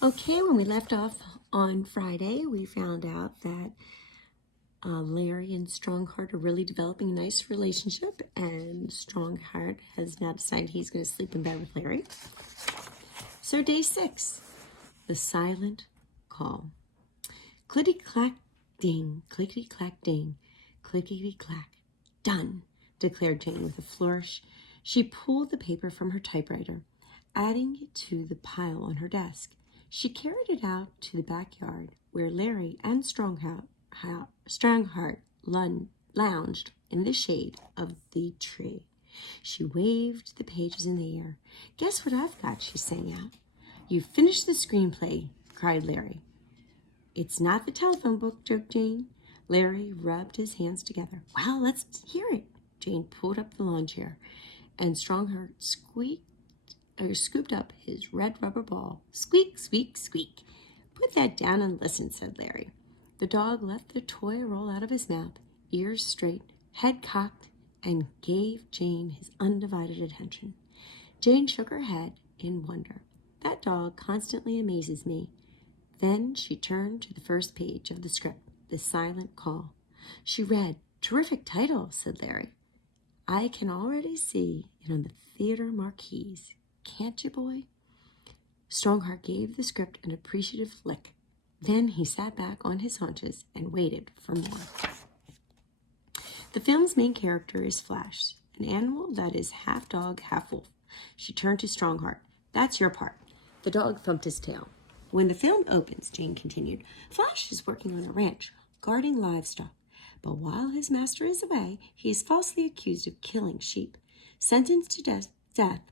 Okay, when we left off on Friday, we found out that Larry and Strongheart are really developing a nice relationship, and Strongheart has now decided he's going to sleep in bed with Larry. So day 6, the silent call. Clickety-clack, ding, clickety-clack, ding, clickety-clack. Done, declared Jane with a flourish. She pulled the paper from her typewriter, adding it to the pile on her desk. She carried it out to the backyard, where Larry and Strongheart lounged in the shade of the tree. She waved the pages in the air. "Guess what I've got," she sang out. "You've finished the screenplay," cried Larry. "It's not the telephone book," joked Jane. Larry rubbed his hands together. "Well, let's hear it." Jane pulled up the lawn chair, and Strongheart scooped up his red rubber ball. "Squeak, squeak, squeak." "Put that down and listen," said Larry. The dog let the toy roll out of his mouth, ears straight, head cocked, and gave Jane his undivided attention. Jane shook her head in wonder. "That dog constantly amazes me." Then she turned to the first page of the script, The Silent Call. She read, "Terrific title," said Larry. "I can already see it on the theater marquees. Can't you, boy?" Strongheart gave the script an appreciative lick. Then he sat back on his haunches and waited for more. The film's main character is Flash, an animal that is half dog, half wolf. She turned to Strongheart. "That's your part." The dog thumped his tail. "When the film opens," Jane continued, "Flash is working on a ranch, guarding livestock. But while his master is away, he is falsely accused of killing sheep. Sentenced to death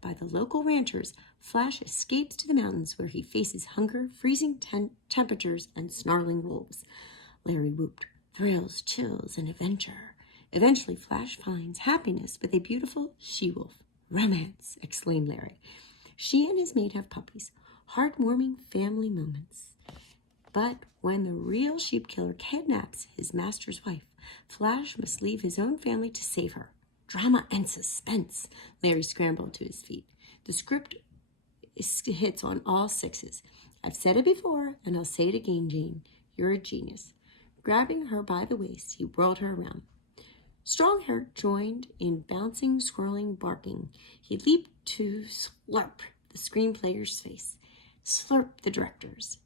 by the local ranchers, Flash escapes to the mountains where he faces hunger, freezing temperatures, and snarling wolves." Larry whooped. "Thrills, chills, and adventure." Eventually, Flash finds happiness with a beautiful she-wolf. "Romance," exclaimed Larry. "She and his mate have puppies. Heartwarming family moments." But when the real sheep killer kidnaps his master's wife, Flash must leave his own family to save her. "Drama and suspense." Larry scrambled to his feet. "The script hits on all sixes. I've said it before, and I'll say it again, Jane. You're a genius." Grabbing her by the waist, he whirled her around. Strongheart joined in bouncing, swirling, barking. He leaped to slurp the screenplayer's face. "Slurp the director's."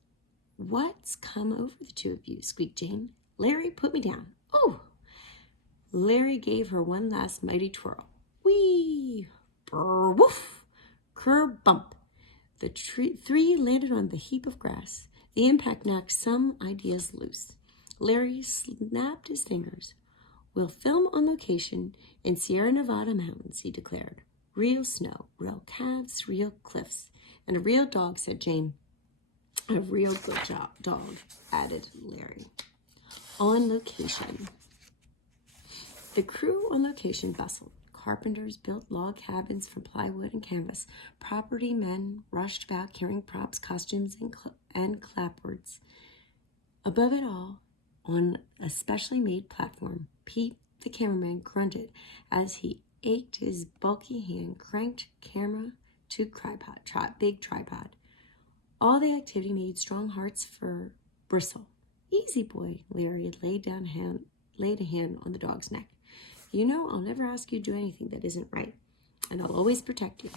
"What's come over the two of you?" squeaked Jane. "Larry, put me down." "Oh!" Larry gave her one last mighty twirl. "Whee! Brr, woof! Kerr bump!" The three landed on the heap of grass. The impact knocked some ideas loose. Larry snapped his fingers. "We'll film on location in Sierra Nevada mountains," he declared. "Real snow, real calves, real cliffs, and a real dog," said Jane. "A real good dog," added Larry. On location. The crew on location bustled. Carpenters built log cabins from plywood and canvas. Property men rushed about carrying props, costumes, and clapboards. Above it all, on a specially made platform, Pete, the cameraman, grunted as he ached his bulky hand cranked camera to big tripod. All the activity made Strongheart's fur bristle. "Easy, boy," Larry laid a hand on the dog's neck. "You know I'll never ask you to do anything that isn't right, and I'll always protect you."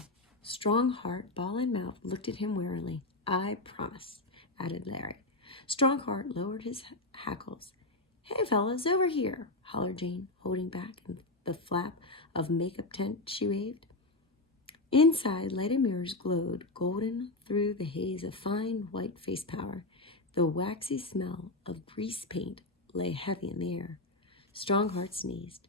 Strongheart, ball in mouth, looked at him warily. "I promise," added Larry. Strongheart lowered his hackles. "Hey, fellas, over here," hollered Jane, holding back the flap of makeup tent she waved. Inside, lighted mirrors glowed golden through the haze of fine white face powder. The waxy smell of grease paint lay heavy in the air. Strongheart sneezed.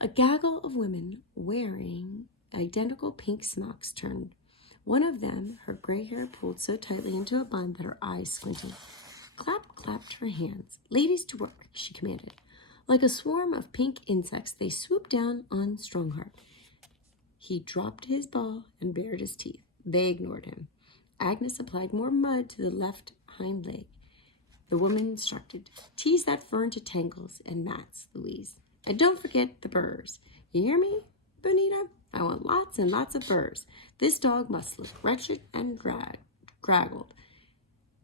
A gaggle of women wearing identical pink smocks turned. One of them, her gray hair pulled so tightly into a bun that her eyes squinted. Clapped her hands. "Ladies to work," she commanded. Like a swarm of pink insects, they swooped down on Strongheart. He dropped his ball and bared his teeth. They ignored him. Agnes applied more mud to the left hind leg. The woman instructed, "Tease that fern to tangles and mats, Louise. And don't forget the burrs. You hear me, Bonita? I want lots and lots of burrs. This dog must look wretched and draggled.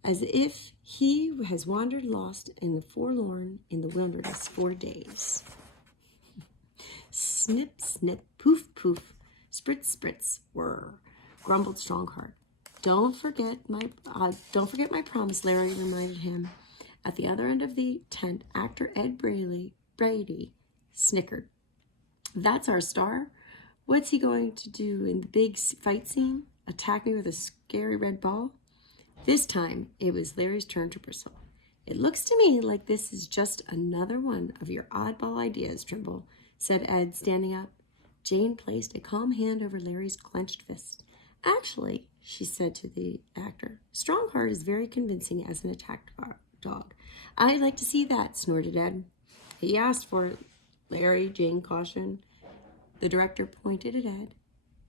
as if he has wandered lost and forlorn in the wilderness for days. Snip, snip, poof, poof, spritz, spritz, whir, grumbled Strongheart. Don't forget my promise, Larry reminded him. At the other end of the tent, actor Ed Brady snickered. That's our star. What's he going to do in the big fight scene? Attack me with a scary red ball? This time, it was Larry's turn to bristle. It looks to me like this is just another one of your oddball ideas, Trimble, said Ed, standing up. Jane placed a calm hand over Larry's clenched fist. Actually, she said to the actor, Strongheart is very convincing as an attack dog. I'd like to see that, snorted Ed. He asked for it, Larry, Jane cautioned. The director pointed at Ed.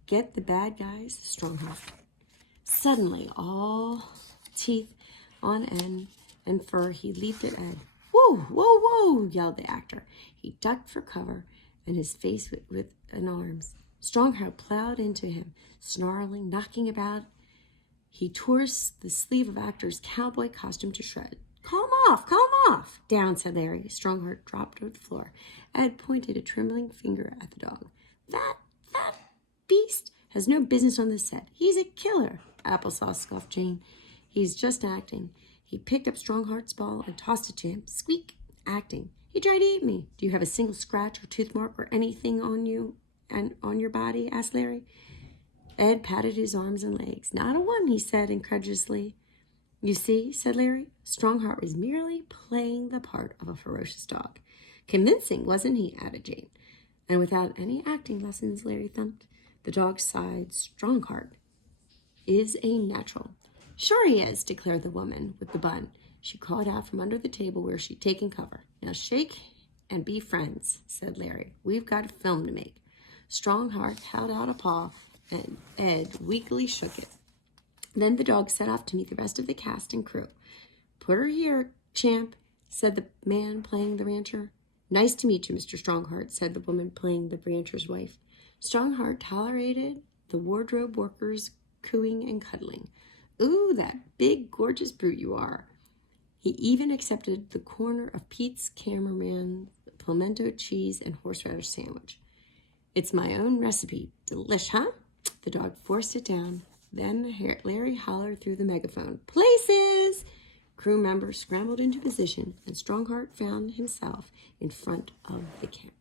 Get the bad guys, Strongheart. Suddenly, all teeth on end and fur, he leaped at Ed. Whoa, whoa, whoa, yelled the actor. He ducked for cover and his face with an arms. Strongheart plowed into him, snarling, knocking about. He tore the sleeve of actor's cowboy costume to shreds. Calm off, down, said Larry. Strongheart dropped to the floor. Ed pointed a trembling finger at the dog. That beast has no business on the set. He's a killer, Applesauce scoffed Jane. He's just acting. He picked up Strongheart's ball and tossed it to him. Squeak, acting. He tried to eat me. Do you have a single scratch or tooth mark or anything on you and on your body? Asked Larry. Ed patted his arms and legs. Not a one, he said incredulously. You see, said Larry, Strongheart was merely playing the part of a ferocious dog. Convincing, wasn't he? Added Jane. And without any acting lessons, Larry thumped. The dog sighed. Strongheart is a natural. Sure he is, declared the woman with the bun. She crawled out from under the table where she'd taken cover. Now shake and be friends, said Larry. We've got a film to make. Strongheart held out a paw, and Ed weakly shook it. Then the dog set off to meet the rest of the cast and crew. Put her here, champ, said the man playing the rancher. Nice to meet you, Mr. Strongheart, said the woman playing the rancher's wife. Strongheart tolerated the wardrobe workers' cooing and cuddling. Ooh, that big, gorgeous brute you are. He even accepted the corner of Pete's cameraman's pimento cheese and horseradish sandwich. It's my own recipe. Delish, huh? The dog forced it down. Then Larry hollered through the megaphone. Places! Crew members scrambled into position, and Strongheart found himself in front of the camera.